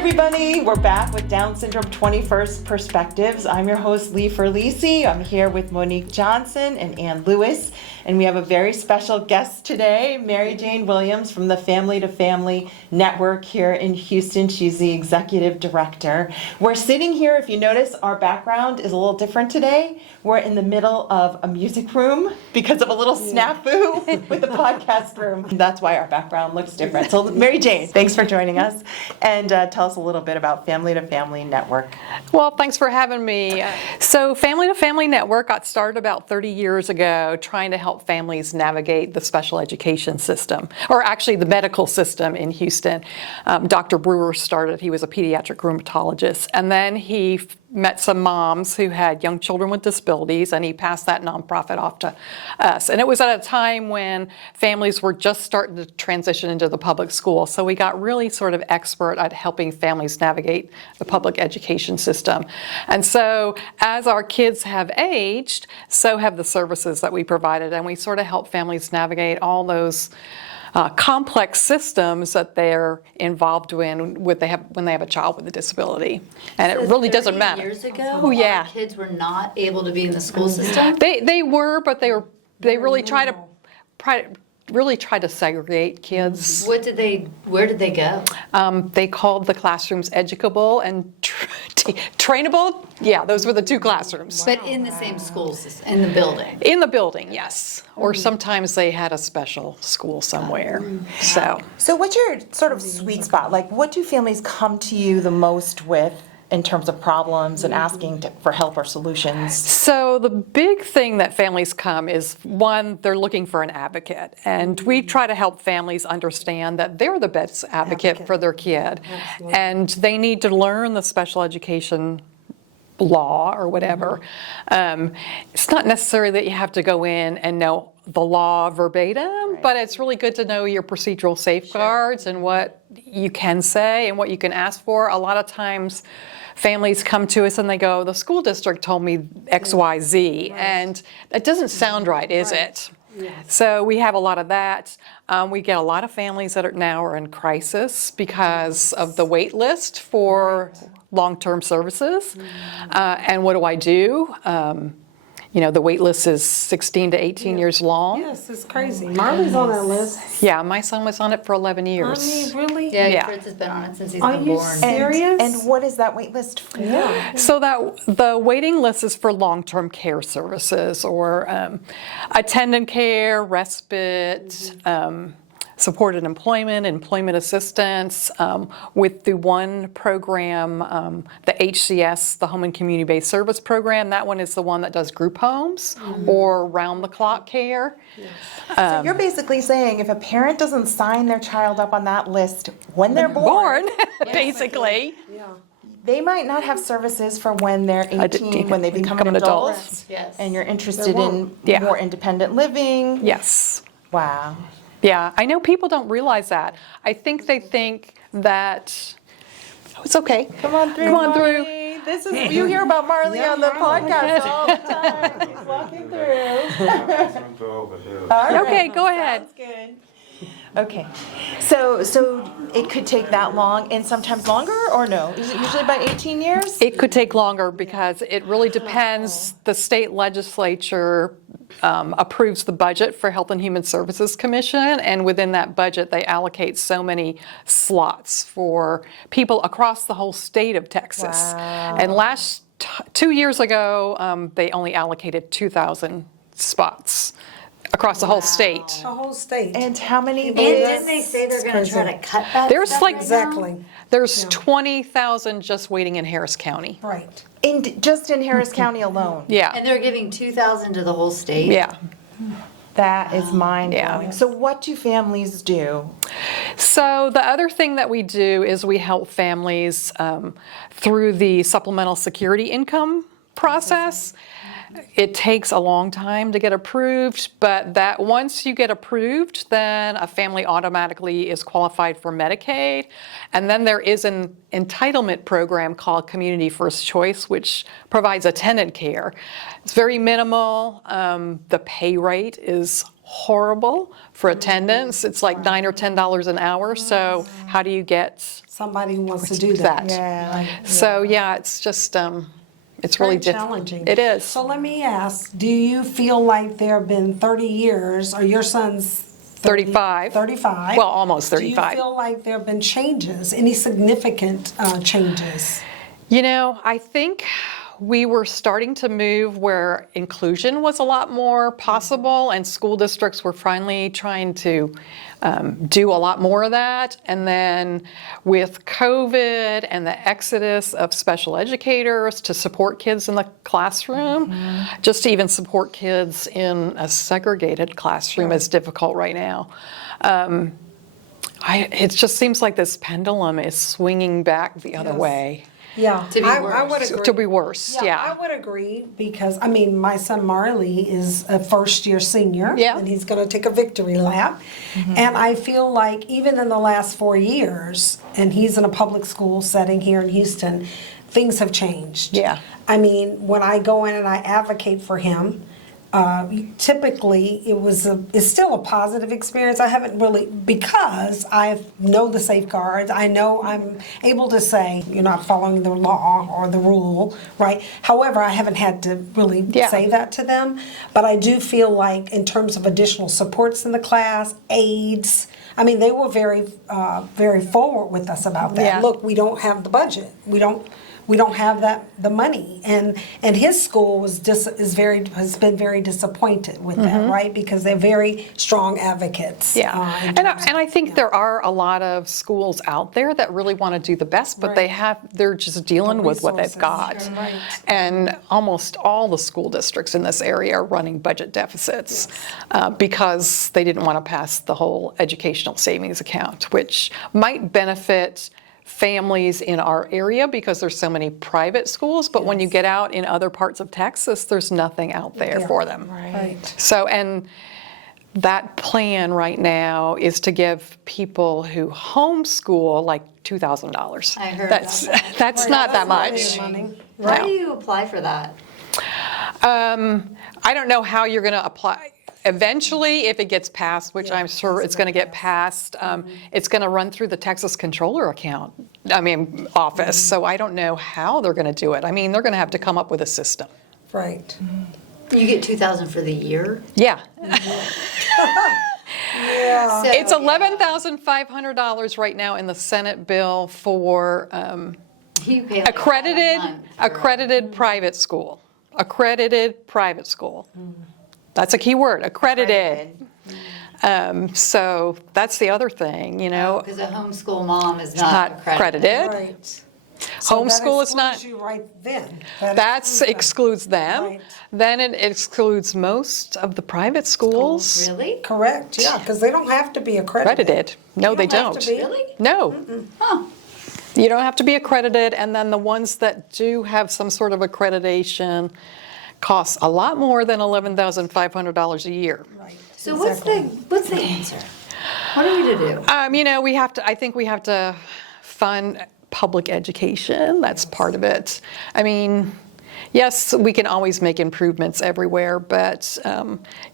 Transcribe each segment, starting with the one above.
everybody, we're back with Down Syndrome 21st Perspectives. I'm your host, Lee Ferlisi. I'm here with Monique Johnson and Ann Lewis, and we have a very special guest today, Mary Jane Williams from the Family to Family Network here in Houston. She's the executive director. We're sitting here, if you notice, our background is a little different today. We're in the middle of a music room because of a little snafu with the podcast room. That's why our background looks different. So Mary Jane, thanks for joining us, and tell us a little bit about Family to Family Network. Well, thanks for having me. So Family to Family Network got started about 30 years ago trying to help families navigate the special education system, or actually the medical system in Houston. Dr. Brewer started, he was a pediatric rheumatologist, and then he met some moms who had young children with disabilities, and he passed that nonprofit off to us. And it was at a time when families were just starting to transition into the public school, so we got really sort of expert at helping families navigate the public education system. And so as our kids have aged, so have the services that we provided, and we sort of help families navigate all those complex systems that they're involved in when they have a child with a disability. And So it really doesn't matter. Years ago, Oh, yeah. our kids were not able to be in the school system. They were, but they really try to segregate kids. Where did they go? They called the classrooms educable and trainable. Yeah, those were the two classrooms. But in the same school system, in the building. In the building, yes. Or sometimes they had a special school somewhere. So what's your sort of sweet spot? Like, what do families come to you the most with in terms of problems and asking for help or solutions? So the big thing that families come is, one, they're looking for an advocate. And we try to help families understand that they're the best advocate for their kid. Absolutely. And they need to learn the special education law or whatever. It's not necessarily that you have to go in and know the law verbatim, but it's really good to know your procedural safeguards and what you can say and what you can ask for. A lot of times families come to us and they go, the school district told me X, Y, Z, and that doesn't sound right, is it? Yes. So we have a lot of that. We get a lot of families that are in crisis because of the wait list for long-term services. And what do I do? The wait list is 16 to 18 years long. Yes, it's crazy. Marley's on that list. Yeah, my son was on it for 11 years. I mean, really? Yeah, Fritz has been on it since he's Are been you born. serious? And what is that wait list for? Yeah. So that the waiting list is for long-term care services or attendant care, respite, supported employment assistance. With the one program, the HCS, the Home and Community-Based Service Program, that one is the one that does group homes or round-the-clock care. So you're basically saying if a parent doesn't sign their child up on that list when they're born, Basically. Yeah. they might not have services for when they're 18, when they become an adult. Yes. And you're interested in Yeah. more independent living. Yes. Wow. Yeah, I know people don't realize that. I think they think that, it's okay. Come on through. Come on through. Marley. This is you hear about Marley on the podcast all the time. She's walking through. All right. Okay, go ahead. Sounds good. Okay, so it could take that long and sometimes longer, or no? Is it usually by 18 years? It could take longer because it really depends. The state legislature approves the budget for Health and Human Services Commission, and within that budget, they allocate so many slots for people across the whole state of Texas. Wow. And 2 years ago, they only allocated 2,000 spots across the whole state. The whole state. And how many? And didn't they say they're going to try to cut that? There's stuff like- right Exactly. There's 20,000 just waiting in Harris County. Right. Just in Harris County alone. now? Yeah, And they're giving 2,000 to the whole state? yeah. That is mind blowing. Yeah. So what do families do? So the other thing that we do is we help families through the supplemental security income process. It takes a long time to get approved, but that once you get approved, then a family automatically is qualified for Medicaid. And then there is an entitlement program called Community First Choice, which provides attendant care. It's very minimal. The pay rate is horrible for attendance. It's like $9 or $10 an hour. So how do you get Somebody who wants to do that? that. Yeah. So yeah, it's just it's really Very challenging. It is. So let me ask, do you feel like there have been 30 years, or your son's 35. 35? Well, almost Do 35. you feel like there have been changes, any significant changes? You know, I think we were starting to move where inclusion was a lot more possible, and school districts were finally trying to do a lot more of that. And then with COVID and the exodus of special educators to support kids in the classroom, just to even support kids in a segregated classroom is difficult right now. It just seems like this pendulum is swinging back the other way. Yeah, To be I worse. would agree. To be worse, I yeah. would agree because, I mean, my son Marley is a first-year senior. Yeah. And he's going to take a victory lap. And I feel like even in the last 4 years, and he's in a public school setting here in Houston, things have changed. Yeah. I mean, when I go in and I advocate for him, typically it's still a positive experience. I haven't really, because I know the safeguards, I know I'm able to say you're not following the law or the rule, right? However, I haven't had to really say that to them. But I do feel like in terms of additional supports in the class, aides, I mean, they were very forward with us about that. Yeah. Look, we don't have the budget. We don't have the money, and his school has been very disappointed with that, right? Because they're very strong advocates. Yeah, and I think there are a lot of schools out there that really want to do the best, but they're just dealing with what they've got. Resources. Right. And almost all the school districts in this area are running budget deficits because they didn't want to pass the whole educational savings account, which might benefit families in our area because there's so many private schools, but when you get out in other parts of Texas, there's nothing out there for them. Right. So, and that plan right now is to give people who homeschool like $2,000. I heard that's about that. that's not that much. Money. How No. do you apply for that? I don't know how you're going to apply. Eventually, if it gets passed, which I'm sure it's going to get passed, it's going to run through the Texas Controller office. So I don't know how they're going to do it. I mean, they're going to have to come up with a system. Right. You get $2,000 for the year? Yeah. Yeah. So, It's $11,500 right now in the Senate bill for you pay like accredited a month for- accredited private school. Accredited private school. That's a key word, accredited. So that's the other thing, you know. Because a homeschool mom is Not not accredited. accredited. Right. So Homeschool that is not. excludes you right then. That excludes them. Right. Then it excludes most of the private schools. Really? Correct, yeah, because they don't have to be accredited. Accredited. No, they You don't have don't. to be. Really? No. Huh. You don't have to be accredited, and then the ones that do have some sort of accreditation cost a lot more than $11,500 a year. Right. So exactly. what's the answer? What are we to do? You know, I think we have to fund public education. That's part of it. I mean, yes, we can always make improvements everywhere, but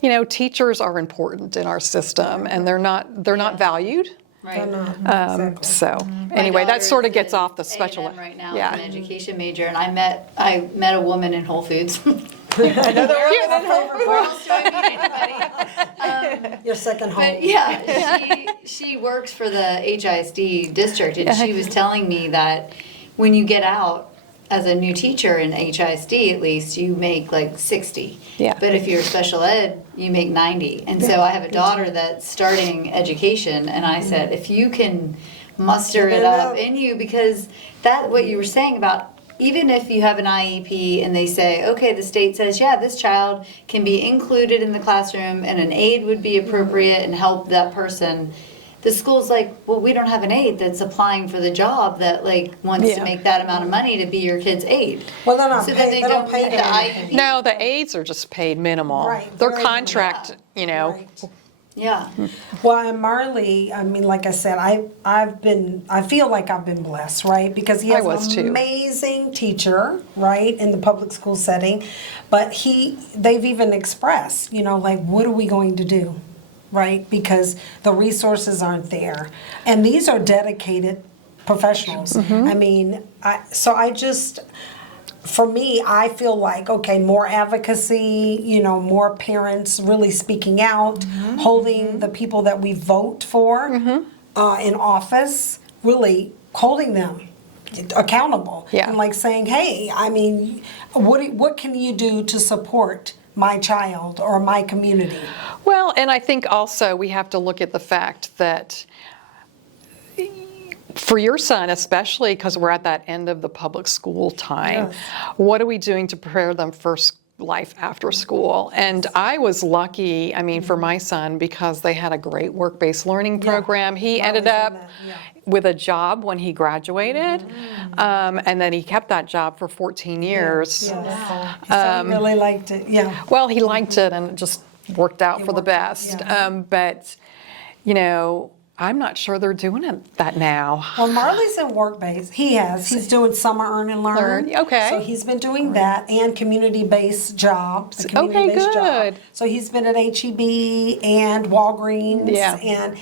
you know, teachers are important in our system, and they're not valued. Right. Exactly. So My anyway, that daughter sort of is gets in off the special. A&M right now, Yeah. as an education major, and I met a woman in Whole Foods. Another woman in Whole Foods. Where else do I meet anybody? Your second home. But yeah, she works for the HISD district, and she was telling me that when you get out as a new teacher in HISD, at least you make like 60. Yeah. But if you're special ed, you make 90. And so I have a daughter that's starting education, and I said, if you can muster it up in you, because that what you were saying about. Even if you have an IEP and they say, okay, the state says, yeah, this child can be included in the classroom and an aide would be appropriate and help that person, the school's like, well, we don't have an aide that's applying for the job that like wants to Yeah. make that amount of money to be your kid's aide. Well, they're not So paid, then they they don't don't pay meet the them. IEP. No, the aides are just paid minimal. Right, Their very contract, you know, Right. Yeah. Well, and Marley, I mean, like I said, I feel like I've been blessed, right? Because he I has was an too. amazing teacher, right, in the public school setting. But they've even expressed, you know, like, what are we going to do, right? Because the resources aren't there. And these are dedicated professionals. Mm-hmm. I mean, for me, I feel like, okay, more advocacy, you know, more parents really speaking out, holding the people that we vote for in office, really holding them accountable. Yeah. And like saying, hey, I mean, what can you do to support my child or my community? well, and I think also we have to look at the fact that for your son, especially because we're at that end of the public school time, Yes. what are we doing to prepare them for life after school? And I was lucky, I mean, for my son, because they had a great work-based learning Yeah. program. He Mine ended was in up that, yeah. with a job when he graduated, and then he kept that job for 14 years. Yeah. So he really liked it, yeah. Well, he liked it and it just worked out for the worked out, best. yeah. But, you know, I'm not sure they're doing that now. Well, Marley's in work-based. He's doing summer earn and learn. Okay. So he's been doing that and community-based jobs. a Okay, community-based job. good. So he's been at HEB and Walgreens. Yeah. And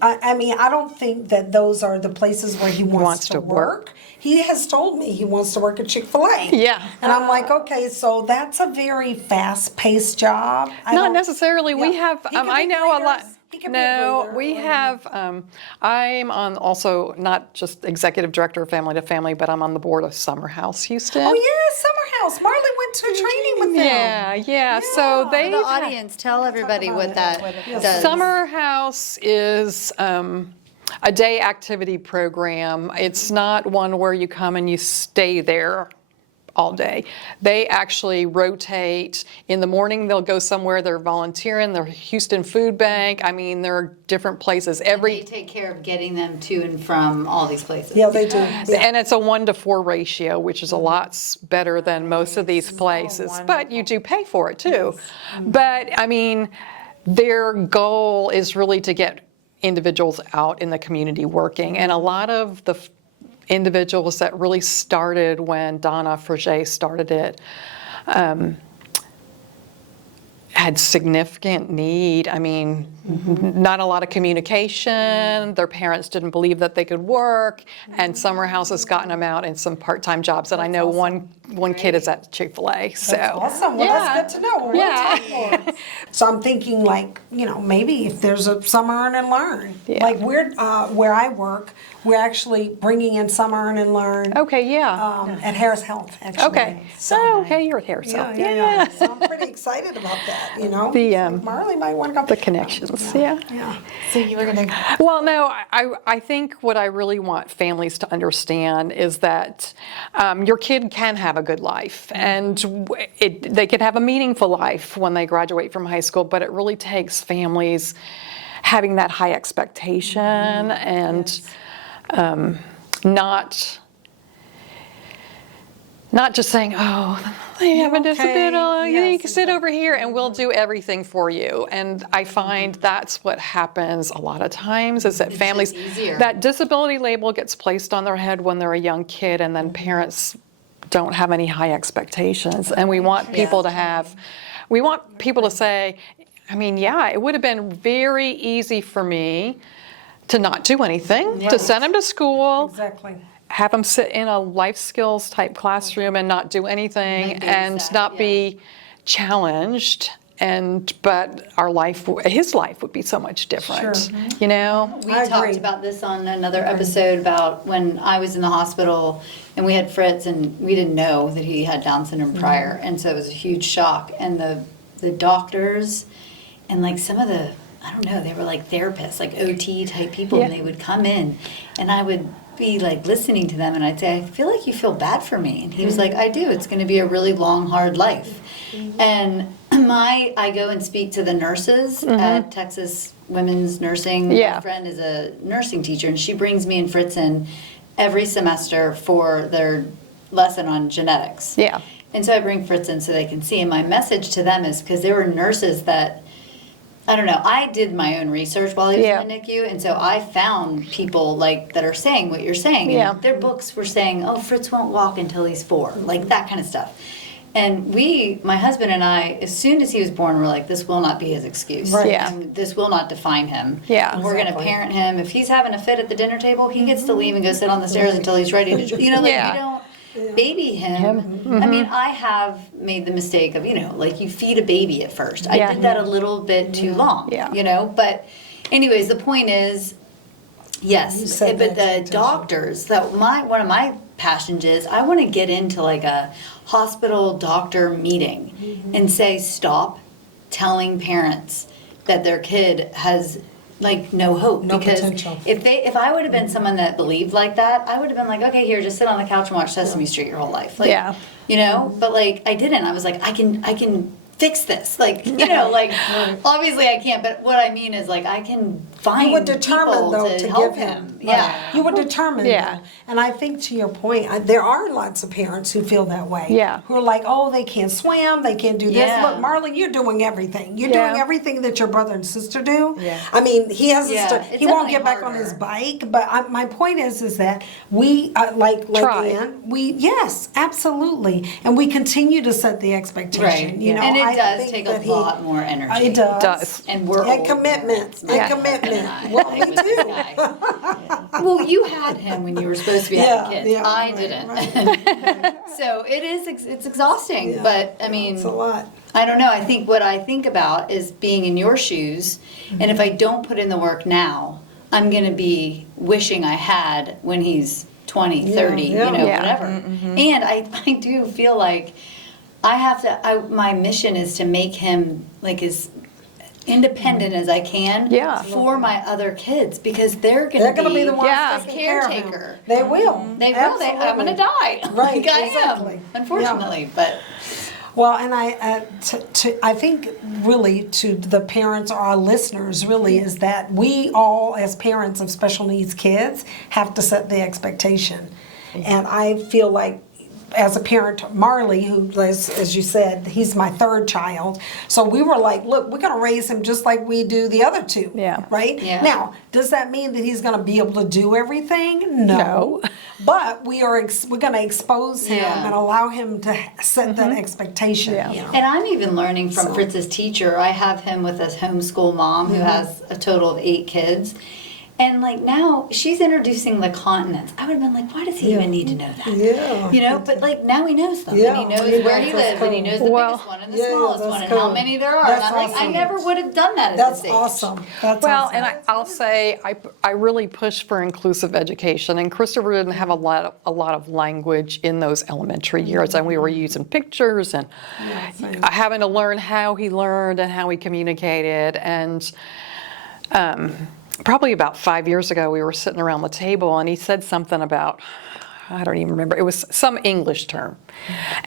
I mean, I don't think that those are the places where he wants to work. He has told me he wants to work at Chick-fil-A. Yeah. And I'm like, okay, so that's a very fast-paced job. Not necessarily. We Yeah. have, He could I be know a lot. graders. He could be a No, grader we or- have, I'm on also not just executive director of Family to Family, but I'm on the board of Summer House Houston. Oh, yeah, Summer House. Marley went to training with them. Yeah. So they For the audience, tell everybody what that does. Summer House is a day activity program. It's not one where you come and you stay there all day. They actually rotate. In the morning, they'll go somewhere. They're volunteering. They're Houston Food Bank. I mean, there are different places. They take care of getting them to and from all these places. Yeah, they do. Yeah. And it's a 1-to-4 ratio, which is a lot better than most of these places. But you do pay for it too. But I mean, their goal is really to get individuals out in the community working. And a lot of the individuals that really started when Donna Frege started it had significant need. I mean, not a lot of communication. Their parents didn't believe that they could work, and Summer House has gotten them out in some part-time jobs. And I know one kid is at Chick-fil-A. So That's awesome. Well, that's good to know. We're Yeah. gonna talk more. So I'm thinking, like, you know, maybe if there's a summer earn and learn, Yeah. like where I work, we're actually bringing in summer earn and learn. Okay, yeah. At Harris Health, actually. Okay. So okay, you're at Harris. Yeah. So I'm pretty excited about that. You know, The, So Marley might want to go. The connections. Yeah. Yeah. So you were gonna. Well, no, I think what I really want families to understand is that your kid can have a good life, and they can have a meaningful life when they graduate from high school, but it really takes families having that high expectation and not just saying, oh, they have a Okay. disability, you Yes, can sit over here and we'll do everything for you. And I find that's what happens a lot of times is that It's families, just easier. that disability label gets placed on their head when they're a young kid, and then parents don't have any high expectations. And we want people to say, I mean, yeah, it would have been very easy for me to not do anything, to send them to school, Exactly. have them sit in a life skills type classroom and not do anything Like and babysat, not yeah. be challenged. But his life would be so much different, Sure. you know? We I talked agree. about this on another episode about when I was in the hospital and we had Fritz and we didn't know that he had Down syndrome prior. And so it was a huge shock. And the doctors and like some of the, I don't know, they were like therapists, like OT type people, and Yeah. they would come in and I would be like listening to them and I'd say, I feel like you feel bad for me. And he was like, I do. It's going to be a really long, hard life. And I go and speak to the nurses at Texas Women's Nursing. Yeah. My friend is a nursing teacher, and she brings me and Fritz in every semester for their lesson on genetics. Yeah. And so I bring Fritz in so they can see. And my message to them is, because there were nurses that, I don't know, I did my own research while he was Yeah. in the NICU, and so I found people like that are saying what you're saying. And Yeah. their books were saying, oh, Fritz won't walk until he's 4, like that kind of stuff. And my husband and I, as soon as he was born, were like, this will not be his excuse. Right. Yeah. And this will not define him. Yeah. And we're going to Exactly. parent him. If he's having a fit at the dinner table, he gets to leave and go sit on the stairs until he's ready to, you Yeah. don't baby him. I mean, I have made the mistake of, like you feed a baby at first. I Yeah. did that a little bit too long, Yeah. But anyways, the point is, yes, You set but the the expectation. doctors, one of my passions is I want to get into like a hospital doctor meeting and say, stop telling parents that their kid has like no hope. No because potential. if I would have been someone that believed like that, I would have been like, okay, here, just sit on the couch and watch Sesame Street your whole life. Like, Yeah. But like I didn't. I was like, I can fix this. Like, like obviously I can't, but what I mean is like I can find You would determine people though to to help give him. him. Yeah. You would determine. Yeah. Though. And I think to your point, there are lots of parents who feel that way. Yeah. Who are like, oh, they can't swim, they can't do this. Yeah. Look, Marlon, you're doing everything. You're Yeah. doing everything that your brother and sister do. Yeah. I mean, he has. Yeah, it's he won't definitely get back on his harder. bike. But my point is that we like Try. Ann, yes, absolutely, and we continue to set the expectation. Right. You know, and it I does think take that a lot more energy. It does. Does. And we're And old commitment. parents. And My commitment. husband and I, Well, like, me with this too. guy. Well, you had him when you were supposed to be having kids. Yeah, I right, didn't. So it's exhausting. Yeah. But I mean, It's a lot. I don't know. I think what I think about is being in your shoes, and if I don't put in the work now, I'm going to be wishing I had when he's 20, 30, yeah. Yeah. whatever. And I do feel like I have to, my mission is to make him like as independent as I can Yeah. for my other kids, because they're They're going to be the ones Yeah. taking care of him. caretaker. They will. They will. I'm going to die. Right, Like I exactly. am, unfortunately. But Well, and I think really to the parents or our listeners really is that we all as parents of special needs kids have to set the expectation. And I feel like as a parent, Marley, who, as you said, he's my third child. So we were like, look, we're going to raise him just like we do the other two. Yeah. Right? Yeah. Now, does that mean that he's going to be able to do everything? No. But we're going to expose him Yeah. and allow him to set that expectation. Yeah. You know? And I'm even learning from So- Fritz's teacher. I have him with a homeschool mom who has a total of 8 kids. And like now she's introducing the continents. I would have been like, why does he even need to know that? Yeah. But like now he knows them. Yeah, And he knows he where knows he that's lives and he cool. knows the Well, biggest one and the yeah, smallest that's one and cool. how many there are. That's and I'm like, I awesome. never would have done that at That's this age. awesome. That's Well, awesome. and I'll say I really push for inclusive education, and Christopher didn't have a lot of language in those elementary years, and we were using pictures and having to learn how he learned and how he communicated. And probably about 5 years ago, we were sitting around the table, and he said something about, I don't even remember, it was some English term.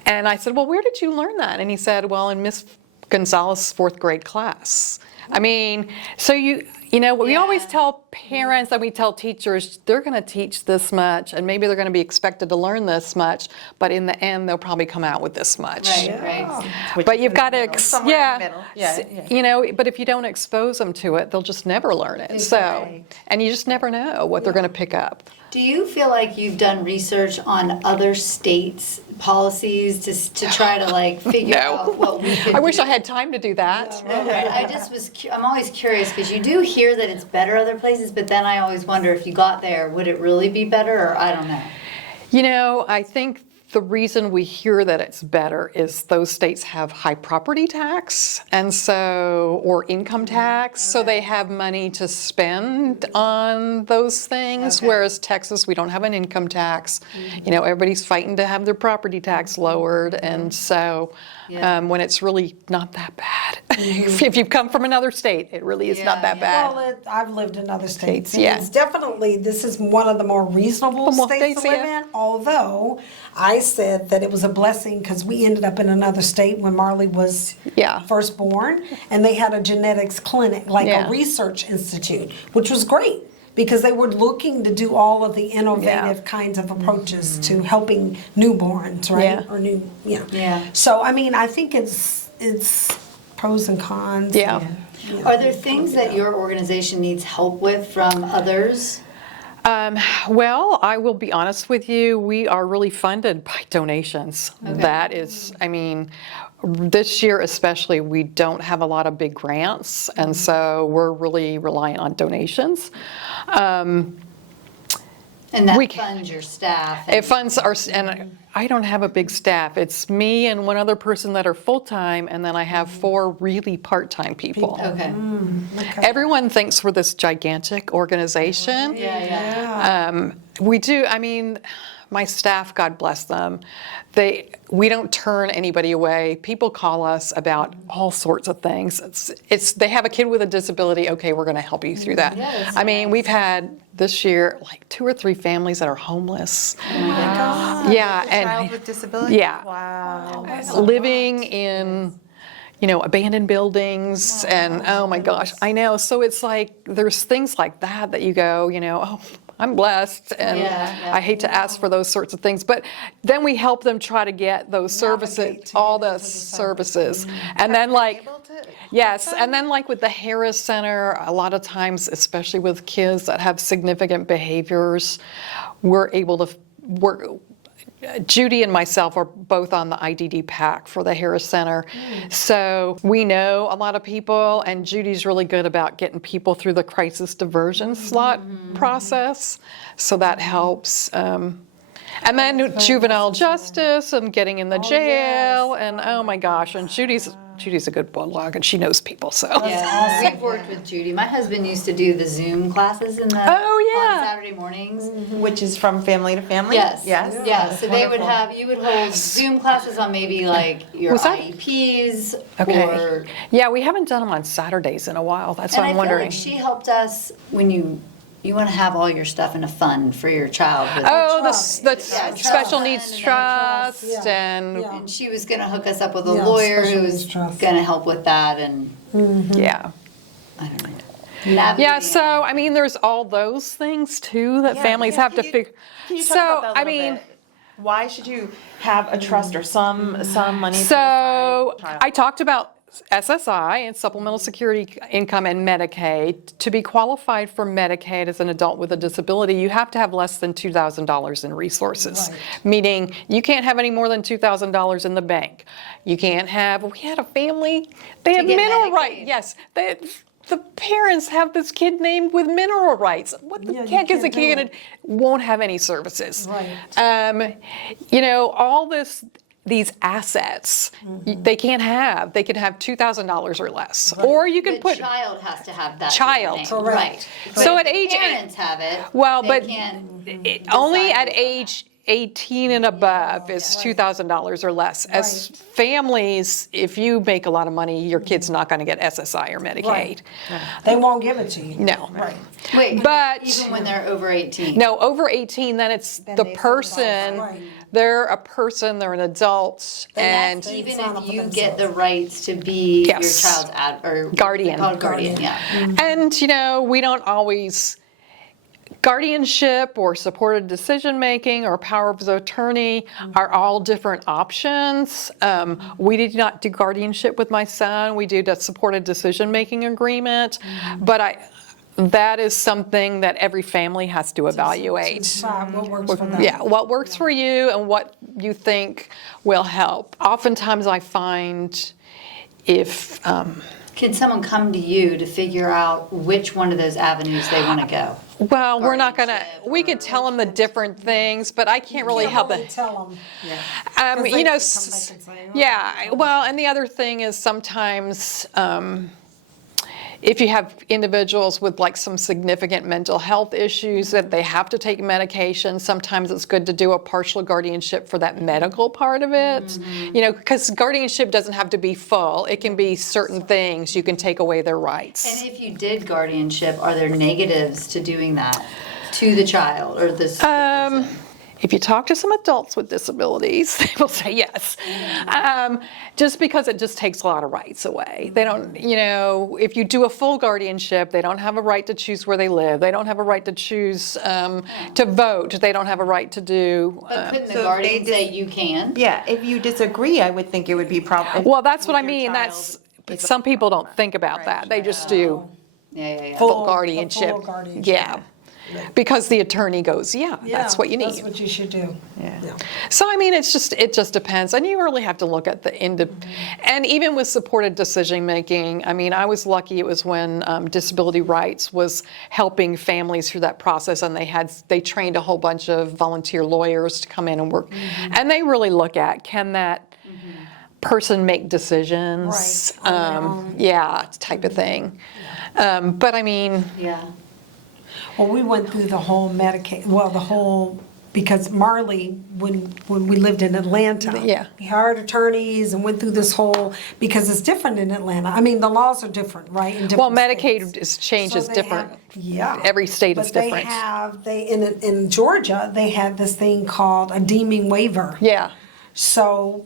And I said, well, where did you learn that? And he said, well, in Miss Gonzalez's 4th grade class. I mean, so we always Yeah. tell parents and we tell teachers they're going to teach this much, and maybe they're going to be expected to learn this much, but in the end they'll probably come out with this much. Right. Which But is you've in got the to, middle. Somewhere in the middle. Yeah. but if you don't expose them to it, they'll just never learn it. So, Right. and you just never know what they're going to pick up. Do you feel like you've done research on other states' policies to try to like figure No. out what we could I wish do? I had time to do that. Right. I just was. I'm always curious because you do hear that it's better other places, but then I always wonder if you got there, would it really be better, or I don't know. I think the reason we hear that it's better is those states have high property tax or income tax, so they have money to spend on those things, whereas Texas, we don't have an income tax. Everybody's fighting to have their property tax lowered, and so Yeah. when it's really not that bad. If you've come from another state, it really is not that bad. Well, I've lived in other states. States, yeah. It's definitely, this is one of the more reasonable More states to states, live yeah. in. Although I said that it was a blessing because we ended up in another state when Marley was Yeah. first born, and they had a genetics clinic, like Yeah. a research institute, which was great because they were looking to do all of the innovative kinds of approaches to helping newborns, right? Yeah. Or new, Yeah. So I mean, I think it's pros and cons. Yeah. Are there things that your organization needs help with from others? Well, I will be honest with you, we are really funded by donations. That is, I mean, this year especially, we don't have a lot of big grants, and so we're really reliant on donations. And that We- funds your staff. It funds our, and I don't have a big staff. It's me and one other person that are full-time, and then I have 4 really part-time people. Okay. Everyone thinks we're this gigantic organization. Yeah. We do, I mean, my staff, God bless them, we don't turn anybody away. People call us about all sorts of things. They have a kid with a disability, okay, we're going to help you through that. Yeah, that's I mean, nice. we've had this year like 2 or 3 families that are homeless. Oh my God. Yeah, A and child with disability? yeah. Wow. living in abandoned buildings, and oh my gosh, I know. So it's like there's things like that you go, oh, I'm blessed, and Yeah. I hate to ask for those sorts of things, but then we help them try to get those services, Navigate to all get the to the services, and then like. Able to- Yes, and then like with the Harris Center, a lot of times, especially with kids that have significant behaviors, we're able to work. Judy and myself are both on the IDD PAC for the Harris Center. So we know a lot of people, and Judy's really good about getting people through the crisis diversion slot process. So that helps. And then juvenile justice and getting in the jail, and oh my gosh, and Judy's a good bulldog, and she knows people, so. Yeah, we've worked with Judy. My husband used to do the Zoom classes on Saturday mornings. Which is from family to family? Yes. Yes. Yeah. That's So they would wonderful. you would hold Zoom classes on maybe like your Was that- IEPs Okay. or. Yeah, we haven't done them on Saturdays in a while. That's And what I I'm feel wondering. like she helped us when you want to have all your stuff in a fund for your child. With Oh, the Yeah, special trust. needs And trust, trust, yeah. and Yeah. And she was going to hook us up with a Yeah, lawyer special who needs was trust. going to help with that, and yeah. I don't know. Navigating Yeah, so I mean, there's all those things too that Yeah, families yeah, have to can you- figure. Can you talk So, about that a I little mean, bit? Why should you have a trust or some money? so to the side? I talked about SSI and supplemental security income and Medicaid. To be qualified for Medicaid as an adult with a disability, you have to have less than $2,000 in resources, Right. meaning you can't have any more than $2,000 in the bank. You can't have, we had a family, they had get mineral Medicaid. rights. Yes, the parents have this kid named with mineral rights. What the Yeah, you heck is a can't do kid it. won't have any services? Right. All these assets, they can't have. They can have $2,000 or less, or you can The put. child has to have that. Child. name. Correct. Right. So But at if age the eight- parents have it. Well, they but can't only decide at based on age 18 and above is $2,000 or less. As Right. families, if you make a lot of money, your kid's not going to get SSI or Medicaid. Right. They won't give it to you. No. Right. that. Wait, But- even when they're over 18. No, over 18, then it's the they person. Right. They're a person. They're an adult, And that's and even sign up if for you themselves. get the rights to be your Yes. child's or Guardian. Called guardian. Yeah. and we don't always. Guardianship or supported decision making or power of attorney are all different options. We did not do guardianship with my son. We did a supported decision making agreement, but that is something that every family has to evaluate. Decide what works for them. Yeah, what works for you and what you think will help. Oftentimes I find if Can someone come to you to figure out which one of those avenues they want to go? well, we're not gonna. Guardianship We could tell them the different things, but I can't really help Really it. tell them. Yeah. they You know, can come back and say, "Oh, yeah. Well, and the other thing is sometimes if you have individuals with like some significant mental health issues that they have to take medication, sometimes it's good to do a partial guardianship for that medical part of it. You know, because guardianship doesn't have to be full. It can be certain things. You can take away their rights. And if you did guardianship, are there negatives to doing that to the child or this person? If you talk to some adults with disabilities, they will say yes. Just because it just takes a lot of rights away. They don't, you know, if you do a full guardianship, they don't have a right to choose where they live. They don't have a right to choose to vote. They don't have a right to do. But couldn't the So if guardian they say you can? Yeah, if you disagree, I would think it would be problem. Well, that's what I mean. That's some people don't think about that. They just do Yeah. full guardianship. full guardianship. Yeah. Because the attorney goes, yeah, that's what you need. That's what you should do. Yeah. So I mean, it just depends, and you really have to look at the and even with supported decision making. I mean, I was lucky. It was when Disability Rights was helping families through that process, and they trained a whole bunch of volunteer lawyers to come in and work, and they really look at can that person make decisions, Right, on their own. yeah, type of thing. But I mean. Yeah. Well, we went through the whole because Marley, when we lived in Atlanta, Yeah. we hired attorneys and went through this whole, because it's different in Atlanta. I mean, the laws are different, right? In Well, different Medicaid states. changes So they different. Yeah. Every state is But different. in Georgia, they had this thing called a deeming waiver. Yeah. So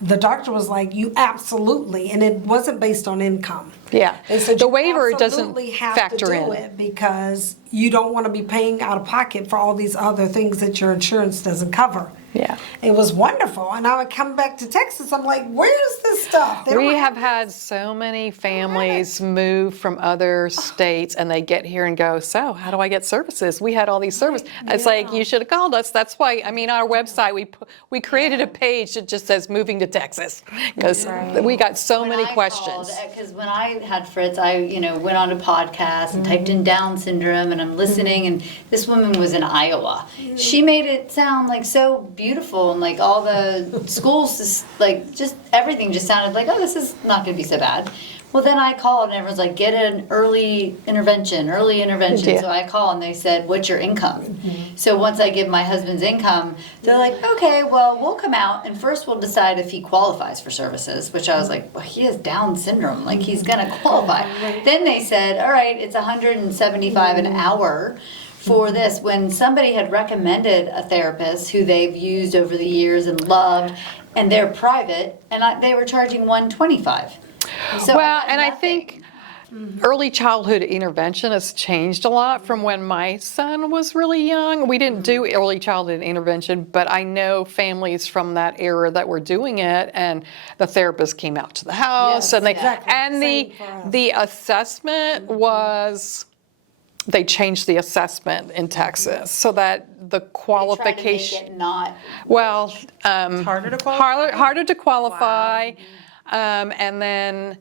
the doctor was like, you absolutely, and it wasn't based on income. Yeah. They said The you waiver doesn't absolutely have factor to do in. it because you don't want to be paying out of pocket for all these other things that your insurance doesn't cover. Yeah. It was wonderful. And I would come back to Texas, I'm like, where's this stuff? They We don't have had so many families move from other states and they get here and go, so how do I get services? We had all these services. It's like, you should have called us. That's why, I mean, our website, we created a page that just says moving to Texas because we got so many questions. Because when I had Fritz, I went on a podcast and typed in Down syndrome, and I'm listening, and this woman was in Iowa. She made it sound like so beautiful, and like all the schools, just everything just sounded like, oh, this is not going to be so bad. Well, then I called and everyone's like, get an early intervention. Yeah. So I call and they said, what's your income? So once I give my husband's income, they're like, okay, well, we'll come out and first we'll decide if he qualifies for services, which I was like, well, he has Down syndrome. Like, he's going to qualify. Then they said, all right, it's $175 an hour for this. When somebody had recommended a therapist who they've used over the years and loved, and they're private, and they were charging $125. So Well, had and I nothing. think early childhood intervention has changed a lot from when my son was really young. We didn't do early childhood intervention, but I know families from that era that were doing it, and the therapist came out to the house, Yes, and they exactly. and Same for us. the assessment was. They changed the assessment in Texas so that the They tried to make qualification. it not. Well, Harder to qualify? harder to qualify. And then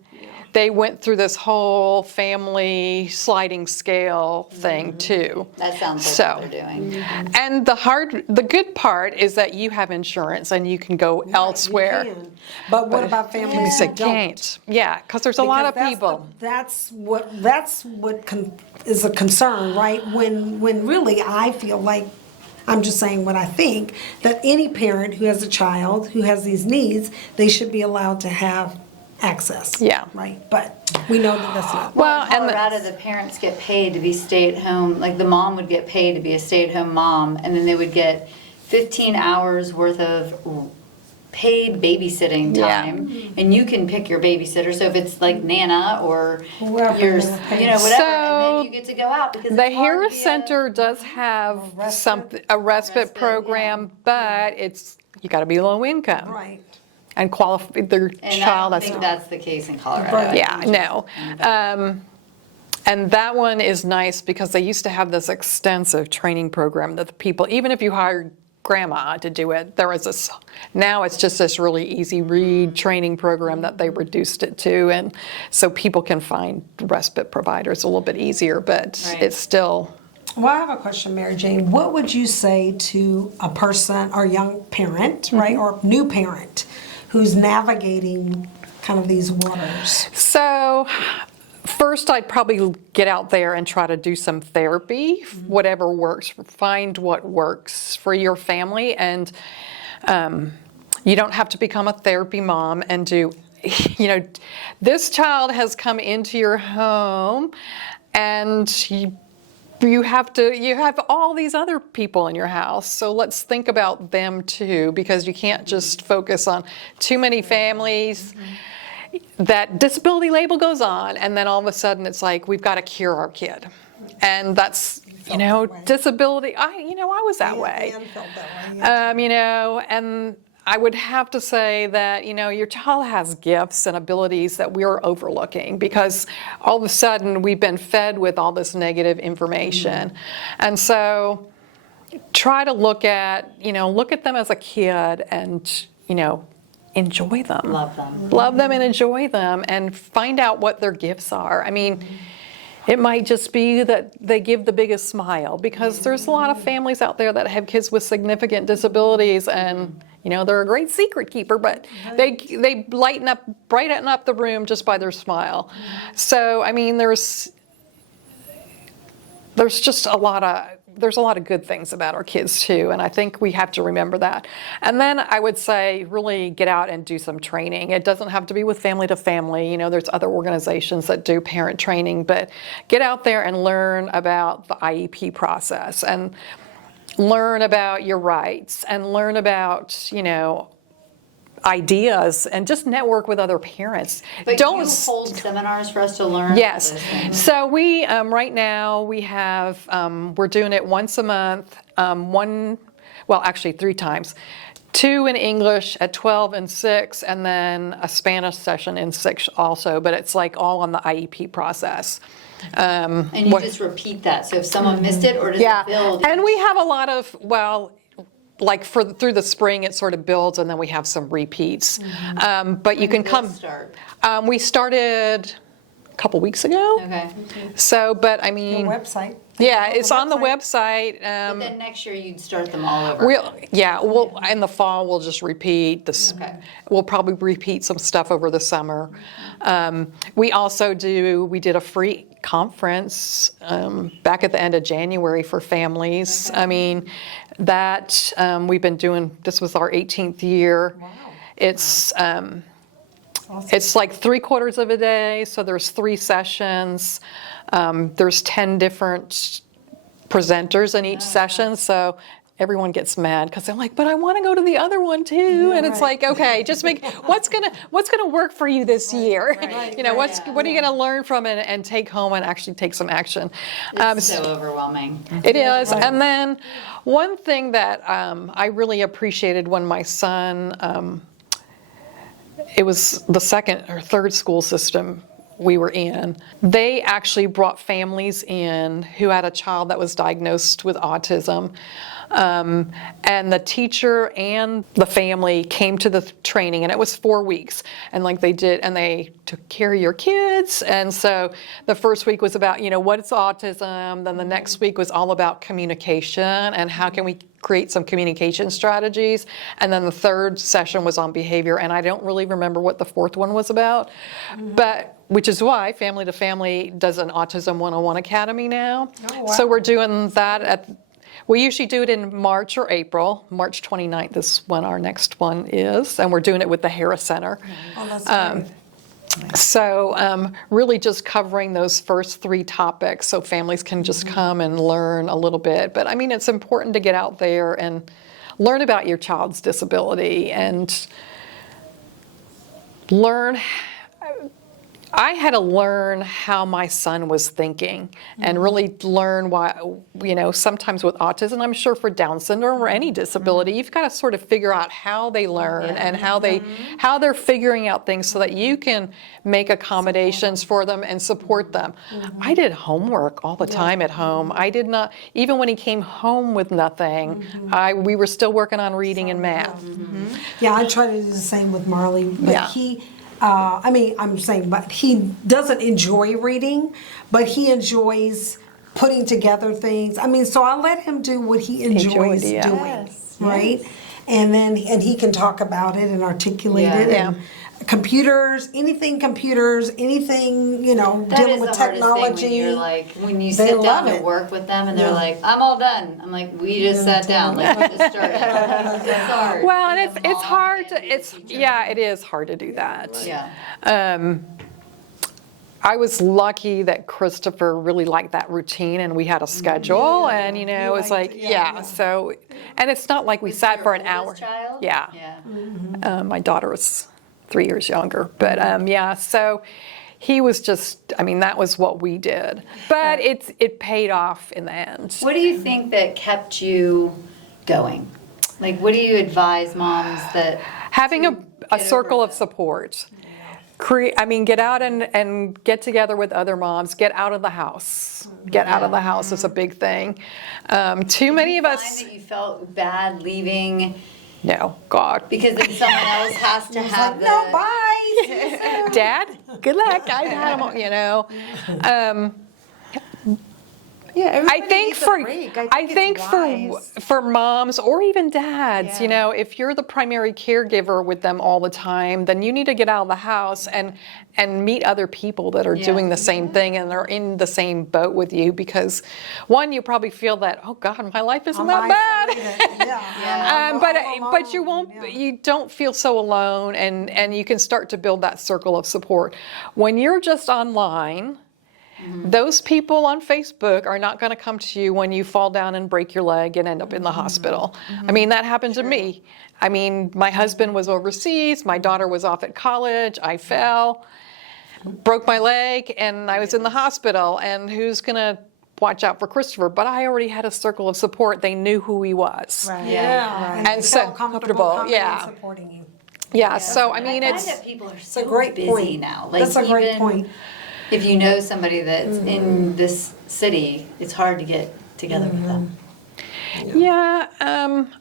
they went through this whole family sliding scale thing too. That sounds like So- what they're doing. And the good part is that you have insurance and you can go elsewhere. You can. But what about families They that don't? can't. Yeah, because there's a lot of Because people. That's what is a concern, right? When really I feel like, I'm just saying what I think, that any parent who has a child who has these needs, they should be allowed to have access. Yeah. Right, but we know that that's not. Well, In Colorado, the parents get paid to be stay-at-home, like the mom would get paid to be a stay-at-home mom, and then they would get 15 hours worth of paid babysitting Yeah. time, and you can pick your babysitter. So if it's like Nana or Whoever your, Nana pays. whatever, and So, then you get to go out because The it's hard to Harris be a- Center does have a respite program, but you got to be low income Right. and qualify their And child I has don't to. think that's the case in Colorado. Right. Yeah, no. And that one is nice because they used to have this extensive training program that the people, even if you hired grandma to do it, there was this, now it's just this really easy read training program that they reduced it to. And so people can find respite providers a little bit easier, but Right. it's still. Well, I have a question, Mary Jane. What would you say to a person or young parent, right, or new parent who's navigating kind of these waters? So, first I'd probably get out there and try to do some therapy, whatever works. Find what works for your family, and you don't have to become a therapy mom and do, this child has come into your home, and you have all these other people in your house, so let's think about them too, because you can't just focus on too many families. That disability label goes on, and then all of a sudden it's like, we've got to cure our kid. And that's, disability, I was that way. Ann felt that way, yeah. And I would have to say that, your child has gifts and abilities that we're overlooking, because all of a sudden we've been fed with all this negative information. And so try to look at them as a kid and, enjoy them. Love them. Love them and enjoy them, and find out what their gifts are. I mean, it might just be that they give the biggest smile, because there's a lot of families out there that have kids with significant disabilities, and they're a great secret keeper, but they brighten up the room just by their smile. So I mean, there's just a lot of good things about our kids too, and I think we have to remember that. And then I would say really get out and do some training. It doesn't have to be with Family to Family. There's other organizations that do parent training, but get out there and learn about the IEP process, and learn about your rights, and learn about, ideas, and just network with other parents. But you hold seminars for us to learn? Yes. Those things. So we, right now, we have, we're doing it once a month, actually 3 times. 2 in English at 12 and 6, and then a Spanish session in 6 also, but it's like all on the IEP process. And you just repeat that, so if someone missed it, or does it build? And we have a lot of, through the spring it sort of builds, and then we have some repeats. But you can come. Start? We started a couple weeks ago. Okay. So, but I Your mean, website. yeah, it's on the website. But then next year you'd start them all over. We'll in the fall we'll just repeat this. Okay. We'll probably repeat some stuff over the summer. We did a free conference back at the end of January for families. Okay. I mean, that we've been doing. This was our 18th year. Wow. It's it's like 3/4 of a day, so there's 3 sessions. There's 10 different presenters in each session, so everyone gets mad because they're like, but I want to go to the other one too. And it's like, okay, just make what's gonna work for you this year. What are you gonna learn from it and take home and actually take some action? It's so overwhelming. It is. And then one thing that I really appreciated when my son, it was the 2nd or 3rd school system we were in, they actually brought families in who had a child that was diagnosed with autism. And the teacher and the family came to the training, and it was 4 weeks, and they took care of your kids. And so the first week was about, what's autism. Then the next week was all about communication and how can we create some communication strategies. And then the 3rd session was on behavior, and I don't really remember what the 4th one was about, but which is why Family to Family does an Autism 101 Academy now. Oh, wow. So we're doing that we usually do it in March or April. March 29th is when our next one is, and we're doing it with the Harris Center. Oh, that's great. So really just covering those first 3 topics so families can just come and learn a little bit. But I mean, it's important to get out there and learn about your child's disability and learn. I had to learn how my son was thinking and really learn why, sometimes with autism, I'm sure for Down syndrome or any disability, you've got to sort of figure out how they learn and how they're figuring out things so that you can make accommodations for them and support them. I did homework all the time at home. I did not, even when he came home with nothing, we were still working on reading and math. Yeah, I try to do the same with Marley, but but he doesn't enjoy reading, but he enjoys putting together things. So I let him do what he enjoys doing, right? And then he can talk about it and articulate it. And computers, anything, you know, That dealing is with the hardest technology. thing when you're like, when you They sit love down to it. work with them and they're Yeah. like, I'm all done. I'm like, we just sat down, like, we just started. It's hard. Well, and Being a it's mom hard and to, being a it's, teacher. yeah, it is hard to do that. Yeah. I was lucky that Christopher really liked that routine and we had a schedule and, you know, it's liked like, it, yeah. yeah, so, and it's not like we Was sat your for an oldest hour. child? Yeah. Yeah. My daughter was 3 years younger, but yeah, so he was just, I mean, that was what we did. But it paid off in the end. What do you think that kept you going? Like, what do you advise moms that Having to a get circle over of that? support. Get out and get together with other moms. Get out of the house. Get out of the house is a big thing. Too many of Find us. that you felt bad leaving No, God. because then someone else has to It's have like, the. no, bye. Dad, good luck. I had him, you know. Yeah, I everybody think needs a for break. I think it's for wise. for moms or even dads, you Yeah. know, if you're the primary caregiver with them all the time, then you need to get out of the house and meet other people that are Yeah. doing the same thing and are in the same boat with you because one, you probably feel that, oh God, my life isn't that bad. Yeah. But you won't. You don't feel so alone, and you can start to build that circle of support. When you're just online, those people on Facebook are not going to come to you when you fall down and break your leg and end up in the hospital. I mean, that happened to me. I mean, my husband was overseas, my daughter was off at college, I fell, broke my leg, and I was in the hospital. And who's going to watch out for Christopher? But I already had a circle of support. They knew who he was. Right. Yeah. And, And you so felt comfortable, coming yeah. and supporting you. Yeah, so I mean, I it's. find that people are It's so a great busy point. now. Like, That's a great even point. if you know somebody that's in this city, it's hard to get together with them. Yeah,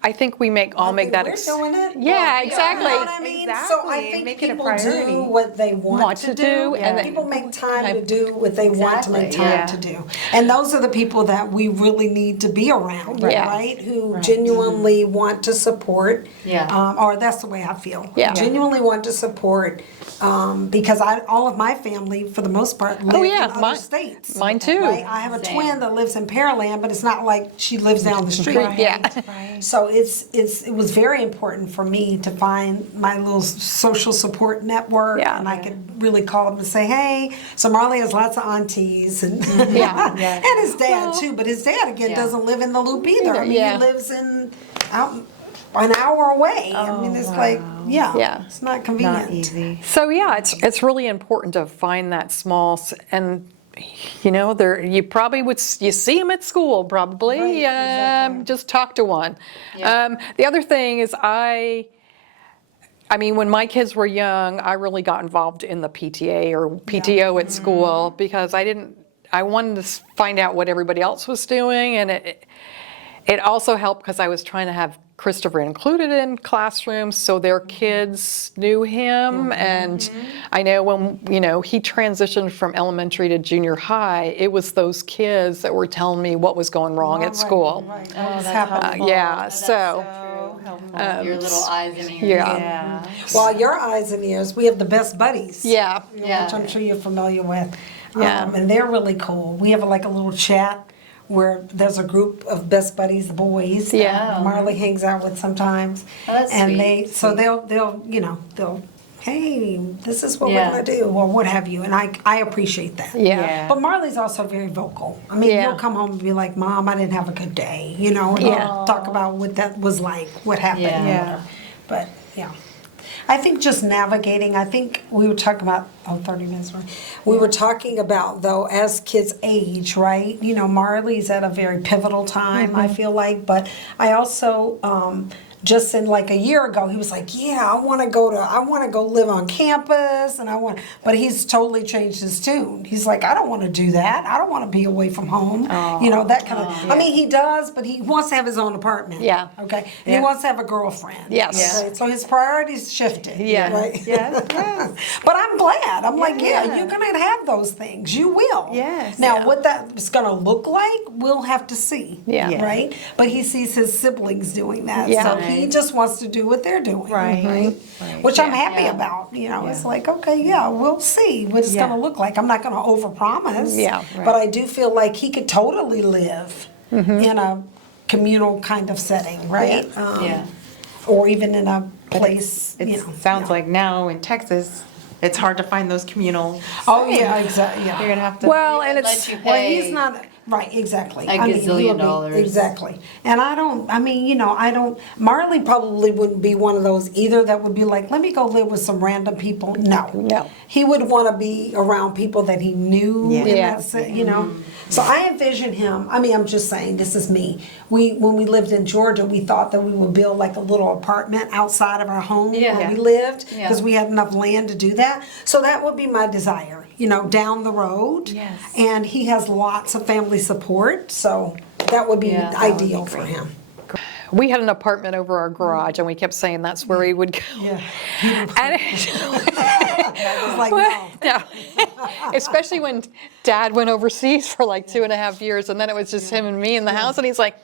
I think we all make that. We're doing it. Yeah, Well, exactly. You know what I mean? So I Exactly. think Make it a people priority. do what they want to do, and and people make time to do what they want to make Exactly, time yeah. to do. And those are the people that we really need to be around, Yeah. right? Who genuinely want to support. Yeah. Or that's the way I feel. Yeah. Genuinely want to support, because all of my family, for the most part, live in other states. Mine too. Right? I have a Same. twin that lives in Pearland, but it's not like she lives down the street. Yeah. Right. So it was very important for me to find my little social support network, Yeah. and I could really call them and say, "Hey." So Marley has lots of aunties, and Yeah. and his dad too. But his dad again Yeah. doesn't live in the loop either. I mean, Yeah. he lives out an hour away. I mean, it's like Yeah. it's not convenient. Not easy. So yeah, it's really important to find that and you know, you probably you see them at school probably. Right, exactly. Just talk to one. Yeah. The other thing is I mean, when my kids were young, I really got involved in the PTA or PTO at school because I wanted to find out what everybody else was doing, and it also helped because I was trying to have Christopher included in classrooms so their kids knew him. And I know when, you know, he transitioned from elementary to junior high, it was those kids that were telling me what was going wrong at school. Right. Oh, What's that's happening. helpful. Yeah, That's so, helpful. Your little eyes and ears. yeah. Yeah. Well, your eyes and ears, we have the best buddies. Yeah. Yeah. Which I'm sure you're familiar with. Yeah. And they're really cool. We have like a little chat where there's a group of best buddies, the boys. Yeah. That Marley hangs out with sometimes. Oh, that's and sweet. so they'll hey, this is what Yeah. we're gonna do, or what have you. And I appreciate that. Yeah. Yeah. But Marley's also very vocal. I mean, Yeah. he'll come home and be like, "Mom, I didn't have a good day," you know, and Yeah. he'll talk about what that was like, what happened. Yeah. or Yeah. whatever. But yeah. I think just navigating, I think we were talking about, 30 minutes. We were talking about, though, as kids age, right? You know, Marley's at a very pivotal time, I feel like. But I also, just in like a year ago, he was like, "Yeah, I want to go live on campus, and but he's totally changed his tune. He's like, "I don't want to do that. I don't want to be away from home." You know, that kind of. I mean, he does, but he wants to have his own apartment. Yeah. Okay. And Yeah. he wants to have a girlfriend. Yes. Okay? So his priorities shifted. Yeah. Right? Yes, yes. But I'm glad. I'm like, yeah, Yeah. you're gonna have those things. You will. Yes. Now, Yeah. what that's gonna look like, we'll have to see. Yeah. Yeah. Right. But he sees his siblings doing that, Yeah. so he he just wants to do what they're doing. Right. Right. Which I'm happy Yeah. about. It's like, okay, yeah, we'll see what it's Yeah. going to look like. I'm not going to overpromise. Yeah. But I do feel like he could totally live in a communal kind of setting, right? Yeah. Or even in a place, It you know. sounds like now in Texas, it's hard to find those communal. Oh, yeah, exactly, yeah. You're gonna have to. Well, and Let it's you Well, pay. he's not, right, exactly. A I mean, gazillion he'll be- dollars. Exactly. And Marley probably wouldn't be one of those either that would be like, let me go live with some random people. No. No. He would want to be around people that he knew. Yeah. in Yeah. that se- So I envision him, I'm just saying, this is me. When we lived in Georgia, we thought that we would build like a little apartment outside of our home Yeah. where we lived Yeah. because we had enough land to do that. So that would be my desire, down the road. Yes. And he has lots of family support, so that would be Yeah, that would be ideal for him. we had an apartment over our garage, and we kept saying that's where he would go. Yeah. And I was like, no. no. Especially when Dad went overseas for like 2.5 years, and then it was just him and me in the house, and I was like,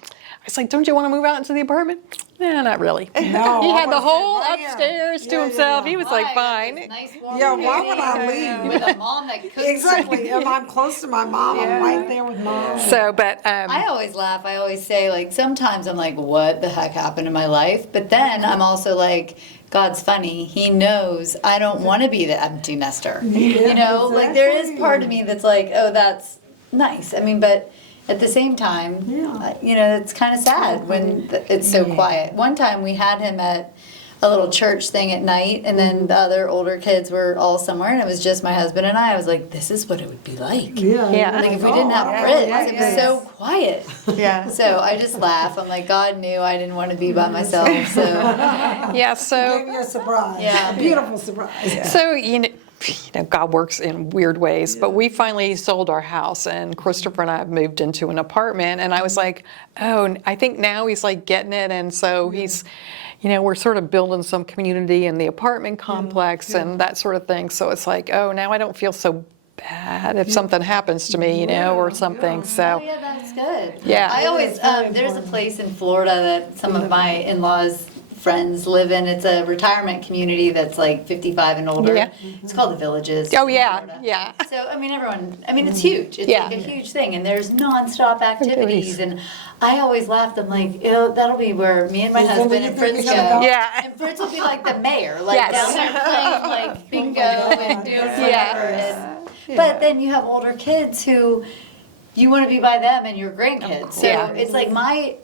don't you want to move out into the apartment? Yeah, not really. No, He I had the wanna whole stay right here. upstairs to Yeah, himself. yeah. He was Why? like, Got fine. this nice warm Yeah, why would I community leave? with a mom that cooks? Exactly. If I'm close to my mom, I'm right there with mom. So, but I always laugh. I always say, like, sometimes I'm like, what the heck happened in my life? But then I'm also like, God's funny. He knows I don't want to be the empty nester. Like there is part of me that's like, oh, that's nice. I mean, but at the same time, it's kind of sad when it's so quiet. One time we had him at a little church thing at night, and then the other older kids were all somewhere, and it was just my husband and I was like, this is what it would be like. Yeah. Like if we didn't have Fritz, it was so quiet. Yeah. So I just laugh. I'm like, God knew I didn't want to be by myself. So yeah, Gave so me a surprise. Yeah. A beautiful surprise. so God works in weird ways, but we finally sold our house, and Christopher and I have moved into an apartment, and I was like, oh, I think now he's like getting it, and so he's, we're sort of building some community in the apartment complex and that sort of thing. So it's like, oh, now I don't feel so bad if something happens to me, or something. Oh, So yeah, that's good. Yeah. I always It's very there's a important. place in Florida that some of my in-laws friends live in. It's a retirement community that's like 55 and older. Yeah. It's called the Villages. Oh, in yeah, Florida. yeah. So it's huge. It's Yeah. like a huge thing, and there's nonstop activities. Activities. And I always laughed. I'm like, that'll be where me and my Is that where husband you and think Fritz you're go. gonna go? Yeah. And Fritz will be like the mayor, like Yes. down there playing like bingo and doing whatever. Yeah. But then you have older kids who you want to be by them and your grandkids. So Yeah. it's like my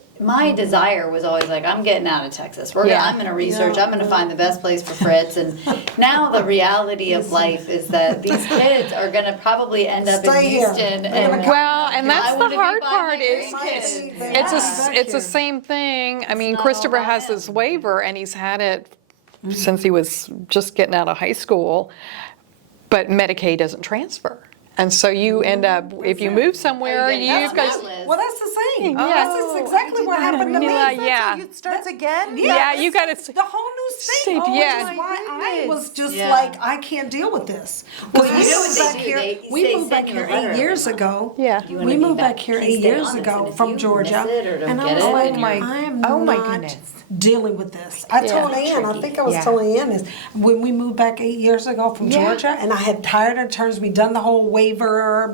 desire was always like, I'm getting out of Texas. Yeah. I'm going to research. I'm going to find the best place for Fritz. And now the reality of life is that these kids are going to probably end up Stay in here. Houston. They're gonna well, and that's I the wanna be hard by my part is grandkids. it's the same thing. I mean, not Christopher all has bad. this waiver, and he's had it since he was just getting out of high school, but Medicaid doesn't transfer. And so you end up, if you move somewhere, you've got. Well, that's the same. Yeah. This is exactly what happened to me. Yeah. It starts again? Yeah, you got to. The whole new state. State, yeah. Which is why I was just Yeah. like, I can't deal with this. Well, you know what they do? We moved back send you here a letter 8 years like, ago. Yeah. You wanna We be moved back here please 8 stay years honest, ago and if from you Georgia. miss it or don't And I get was it, like, then you're- I am Oh my not goodness. dealing with this. I told Ann, I think I was Yeah. telling Ann this, when we moved back 8 years ago from Yeah. Georgia, and I had tired of terms, we'd done the whole waiver,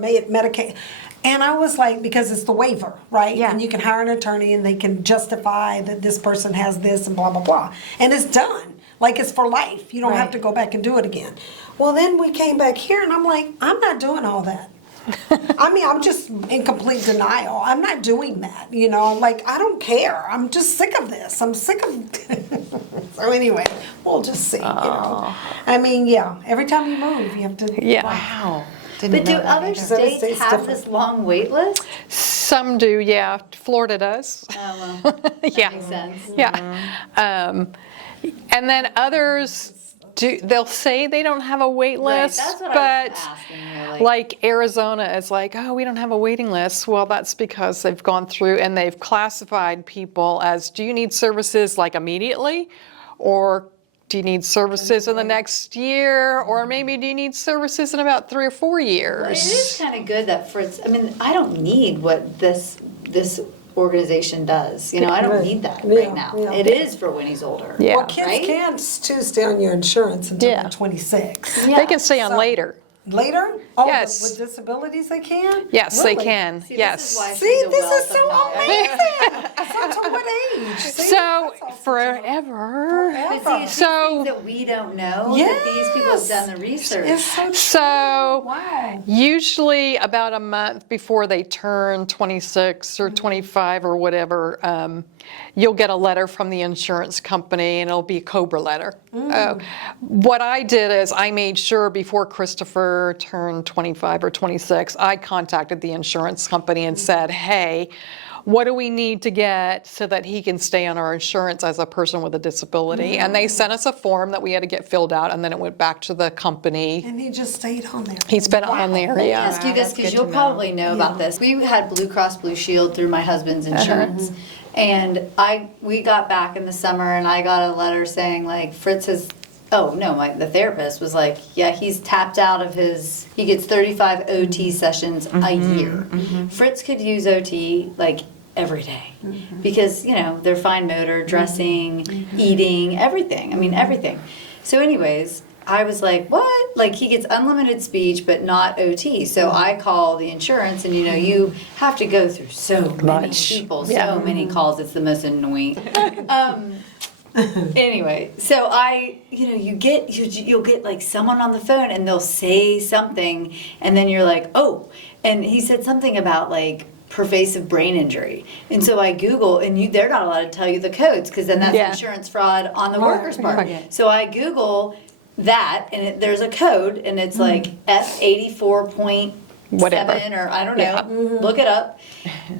Medicaid. And I was like, because it's the waiver, right? Yeah. And you can hire an attorney and they can justify that this person has this and blah, blah, blah. And it's done. Like it's for life. You don't have Right. to go back and do it again. Well, then we came back here and I'm like, I'm not doing all that. I mean, I'm just in complete denial. I'm not doing that, like, I don't care. I'm just sick of this. I'm sick of So anyway, we'll just see, I mean, yeah, every time you move, you have to. Yeah. Wow. Didn't But do know that other either. states States have different. this long wait list? Some do, yeah. Florida does. Oh, well, that Yeah. makes sense. Yeah. And then others do, they'll say they don't have a wait Right, list, that's what I but was asking you, like Arizona is like, oh, we don't have a waiting list. Well, that's because they've gone through and they've classified people as, do you need services like immediately? Or do you need services in the next year? Or maybe do you need services in about 3 or 4 It years? is kind of good that Fritz, I mean, I don't need what this organization does. I don't need that Yeah, right now. yeah. It is for when he's older. Yeah. Well, kids Right? can too stay on your insurance until Yeah. they're 26. Yeah. They can stay on So- later. Later? Oh, Yes. with disabilities they can? Yes, they Really? can. See, Yes. This is why See, she's a this wealth is of so knowledge. amazing. So to what age? See, So that's awesome to know. forever. But see, it's these So- things that we don't know, that these people have Yes. done the research. It's so true. So Wow. usually about a month before they turn 26 or 25 or whatever, you'll get a letter from the insurance company, and it'll be a COBRA letter. What I did is I made sure before Christopher turned 25 or 26, I contacted the insurance company and said, hey, what do we need to get so that he can stay on our insurance as a person with a disability? And they sent us a form that we had to get filled out, and then it went back to the company. And he just stayed on there. He's been on there, Let me yeah. ask you this, That's because good you'll to know. probably know about this. We had Blue Cross Blue Shield through my husband's insurance. And we got back in the summer, and I got a letter saying, like, Fritz has, the therapist was like, yeah, he's tapped out of he gets 35 OT sessions a year. Fritz could use OT, like, every day. Because, they're fine motor, dressing, eating, everything. I mean, everything. So anyways, I was like, what? Like, he gets unlimited speech, but not OT. So I call the insurance, and you have to go through so many Much. people, Yeah. so many calls. It's the most annoying. Anyway, so you'll get like someone on the phone, and they'll say something, and then you're like, oh, and he said something about like pervasive brain injury. And so I Google, and they're not allowed to tell you the codes, because then that's Yeah. insurance fraud on the worker's part. Right. So I Google that, and there's a code, and it's like F84.7 Whatever. or I don't know. Yeah. Look it up.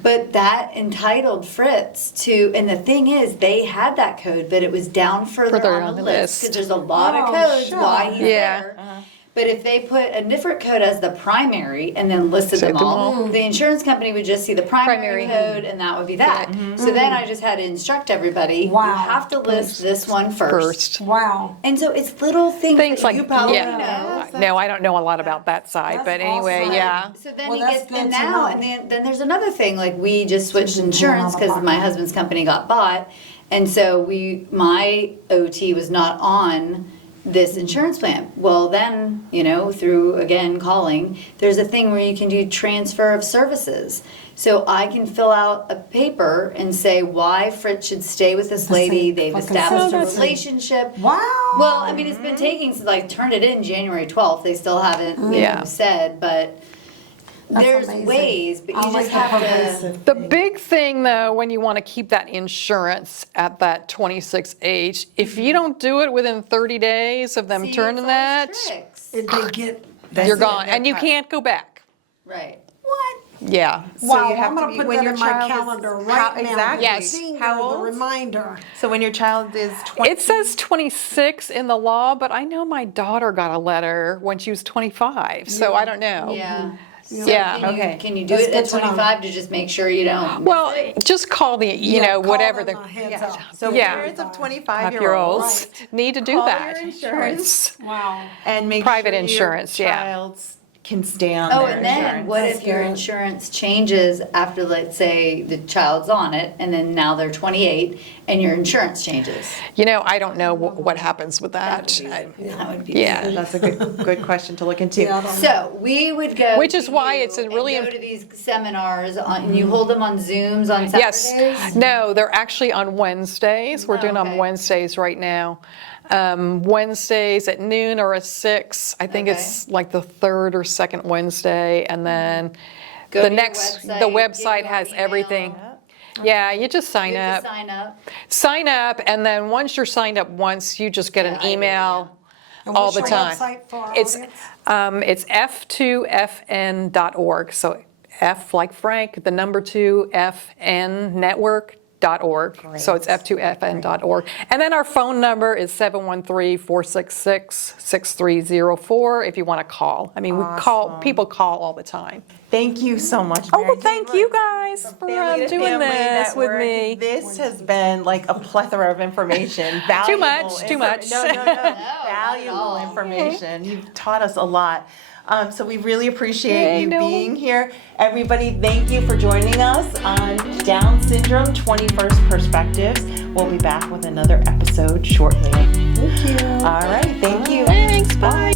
But that entitled Fritz to, and the thing is, they had that code, but it was down further on the list, because there's a lot of Oh, codes sure. why he's Yeah. there. But if they put a different code as the primary and then listed Say them them all, all. the insurance company would just see the primary code, and that would be that. So then I just had to instruct everybody, Wow. you have to list this one first. Wow. And so it's little things Things that like, you probably yeah. know. No, I don't know a lot about that side, That's but anyway, awesome. yeah. So then Well, he that's gets, good and to now, know. and then there's another thing, like we just switched insurance because out of my pocket. husband's company got bought. And so my OT was not on this insurance plan. Well, then, through, again, calling, there's a thing where you can do transfer of services. So I can fill out a paper and say why Fritz should stay with this lady. They've fucking established a sister. relationship. Wow. Well, I mean, it's been taking since I turned it in January 12th. They still haven't Yeah. said, but That's there's amazing. ways, but you I just like the have to. pervasive The thing. big thing, though, when you want to keep that insurance at that 26 age, if you don't do it within 30 days of them See, turning it's that, those tricks. If they get. you're gone, and you can't go back. Right. What? Yeah. Wow, you have I'm to gonna be- put when that your in my child is- calendar how- right now. exactly. Yes. The finger, How the old? reminder. So when your child is 20. It says 26 in the law, but I know my daughter got a letter when she was 25, so I don't know. Yeah. Yeah. Okay. Can you do That's it at good to know. 25 to just make sure you don't? Well, just call the, Call whatever them the a heads Yeah. up. So Yeah. parents of 5-year-olds need to do call that. your insurance Wow. and make Private sure insurance, your yeah. child can stay on Oh, their and then insurance. what That's if your good. insurance changes after, let's say, the child's on it, and then now they're 28, and your insurance changes? I don't know what happens with that. That would be. Yeah. That's a good question to look into. Yeah, I don't know. So we would go. Which is to why you it's a and really go to these seminars and you hold them on Zooms on Yes. Saturdays. No, they're actually on Wednesdays. We're doing okay. on Wednesdays right now. Wednesdays at noon or at 6. I think Okay. it's like the third or second Wednesday, and then Go the to your next website, the give website your has email. everything. Yeah, you just sign You have up. to sign up. Sign up, and then once you're signed up once, you just get Yeah, an I do, email And all what's the your time. website for our It's audience? it's f2fn.org. So F like Frank, the number 2 FN network. .org. So it's f2fn.org. And then our phone number is 713-466-6304 if you want to call. I mean, people call all the time. Thank you so much. Oh, Mary well, Jane. thank you guys for Family to doing Family this with Network. me. This has been like a plethora of information. Valuable much, too much. No, at valuable all. information. You've taught us a lot. So we really appreciate Yay, you no. being here. Everybody, thank you for joining us on Down Syndrome 21st Perspectives. We'll be back with another episode shortly. Thank you. All right, thank you. Thanks, bye.